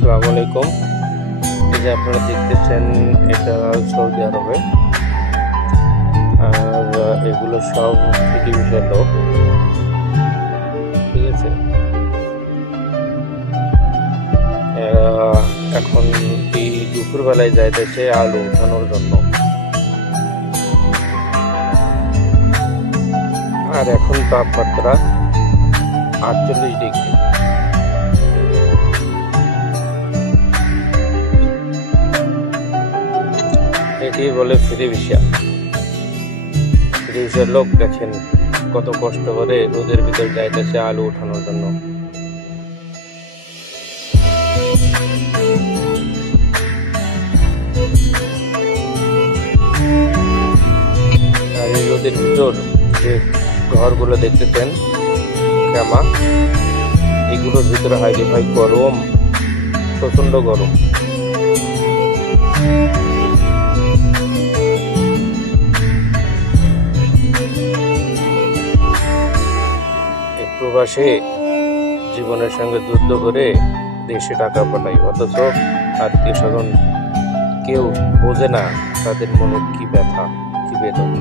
আসসালামু আলাইকুম। এই যে আপনারা দেখতেছেন, এটা সৌদি আরবে, আর এগুলো সব সিটি ভিসার লোক। ঠিক আছে, এখন এই দুপুরবেলায় যাইতেছে আলু উঠানোর জন্য। আর এখন তাপমাত্রা 48 ডিগ্রি। এটি বলে ফ্রি ভিসা। ফ্রি ভিসার লোক দেখেন কত কষ্ট করে রোদের ভিতর যাইতেছে আলু উঠানোর জন্য। আর এই রোদের ভিতর যে ঘরগুলো দেখতেছেন কেমা, এগুলোর ভিতরে হাইরে ভাই গরম, প্রচন্ড গরম। প্রবাসে জীবনের সঙ্গে যুদ্ধ করে দেশে টাকা পাঠায়, অথচ আত্মীয় স্বজন কেউ বোঝে না তাদের মনে কি ব্যথা, কি বেদনা।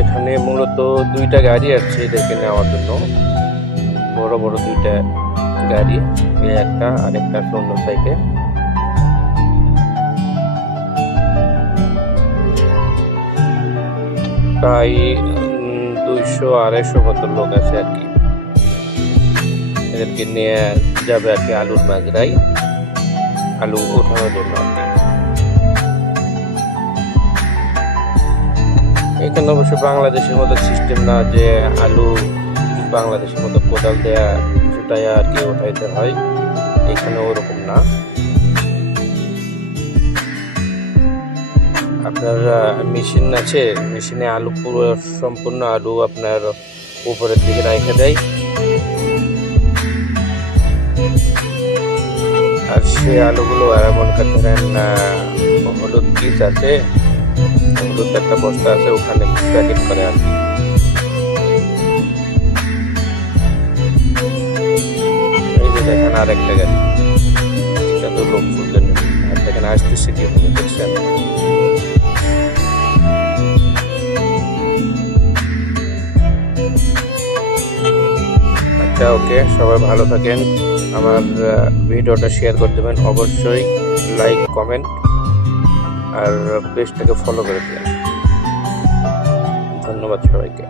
এখানে মূলত দুইটা গাড়ি আসছে এদেরকে নেওয়ার জন্য, বড় বড় দুইটা গাড়ি, একটা আর একটা অন্য সাইডে। প্রায় 200-250 মতো লোক আছে আর কি। এদেরকে নিয়ে যাবে আর কি আলুর মাজরায়, আলু ওঠানোর জন্য আর কি। এখানে অবশ্য বাংলাদেশের মতো সিস্টেম না যে আলু বাংলাদেশের মতো কোদাল দেয়া ছুটাইয়া আর কি ওঠাইতে হয়, এখানে ওরকম না। আপনার মেশিন আছে, মেশিনে আলু পুরো সম্পূর্ণ আলু আপনার উপরের দিকে রেখে দেয়, আর সে আলুগুলো এমন ধরেন হলুদ পিস আছে, হলুদ একটা বস্তা আছে, ওখানে প্যাকেট করে আর কি। এই যে দেখেন আর একটা গাড়ি, এটা তো লোক ফুললেন, আর দেখেন আসতেছে কি হবে, দেখছেন। আচ্ছা, ওকে, সবাই ভালো থাকেন। আমার ভিডিওটা শেয়ার করে দেবেন, অবশ্যই লাইক, কমেন্ট আর পেজটাকে ফলো করে দেবেন। ধন্যবাদ সবাইকে।